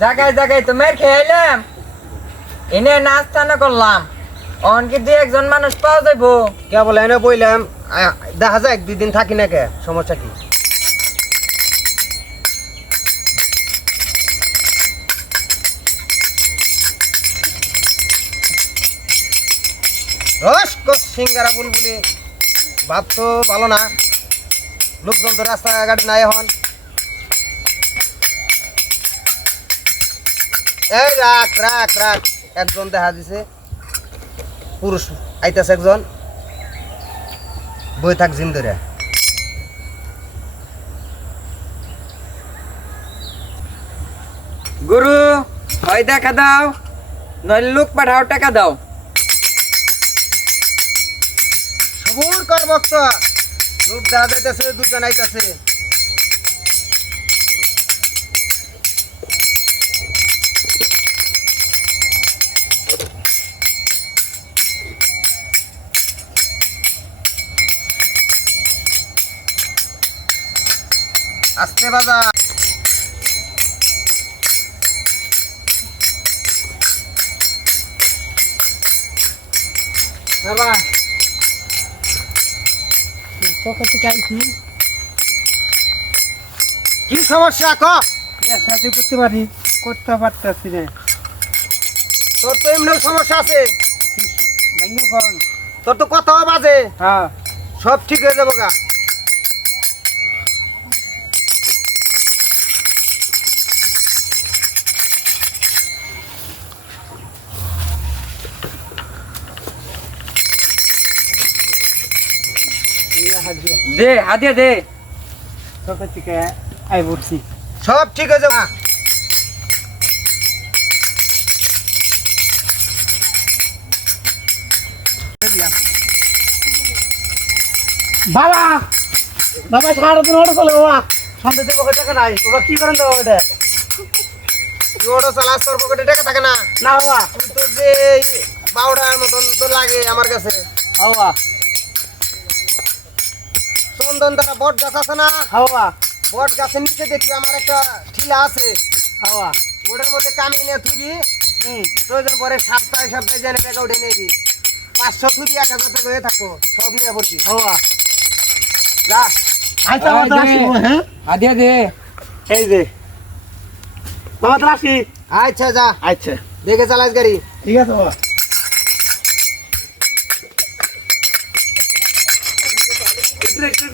জায়গায় জায়গায় তো খেয়ে এনে নাস্তা না করলাম। অন কি দুই একজন মানুষ পাওয়া যাইবো? কে বলে, এনে বইলাম দেখা যায় দুই দিন থাকি না কে, সমস্যা কি? রস কস সিঙ্গারা বুলবুলি ভাব তো ভালো না। লোকজন তো রাস্তাঘাট নাই এখন। এই রাখ রাখ রাখ। একজন দেখা দিছে। পুরুষ আইতাছে একজন। বই থাক জিন ধরে। গুরু হয় দেখা দাও। নইলে লোক পাঠাও টাকা দাও। সবুর কর ভক্ত লোক দেখা যাইতেছে দুজন আইতাছে। আসতে বাজা। বাবা। কি সমস্যা ক? সাথে করতে পারি করতে পারতেছি না। তোর তো এমনি সমস্যা আছে। তোর তো কথাও বাজে। হ্যাঁ। সব ঠিক হয়ে যাব গা। দে হাতে দে। থেকে আই সব ঠিক হয়ে যাব বাবা বাবা সারা দিন অটো চলে বাবা। সন্ধ্যে পকেটে টাকা নাই বাবা কি করেন দেবো এটা ওটা চালাস তোর পকেটে টাকা থাকে না। না বাবা। তুই তো যে বাউডার মতন তো লাগে আমার কাছে। বাবা চন্দন দাদা বট গাছ আছে না? বাবা বট গাছের নিচে দেখি আমার একটা ঠিলা আছে। হাওয়া। ওটার মধ্যে কামিয়ে নিয়ে থুবি। হুম। প্রয়োজন পরে সপ্তাহে সপ্তাহে জেনে টাকা উঠে নেবি। পাঁচশো থুবি এক হাজার টাকা হয়ে থাকব। সব নিয়ে পড়বি। বাবা যা। আচ্ছা দে। হ্যাঁ? হাতে দে। এই যে। বাবা আচ্ছা যা। আচ্ছা। দেখে চালাস গাড়ি। ঠিক আছে বাবা। রেখে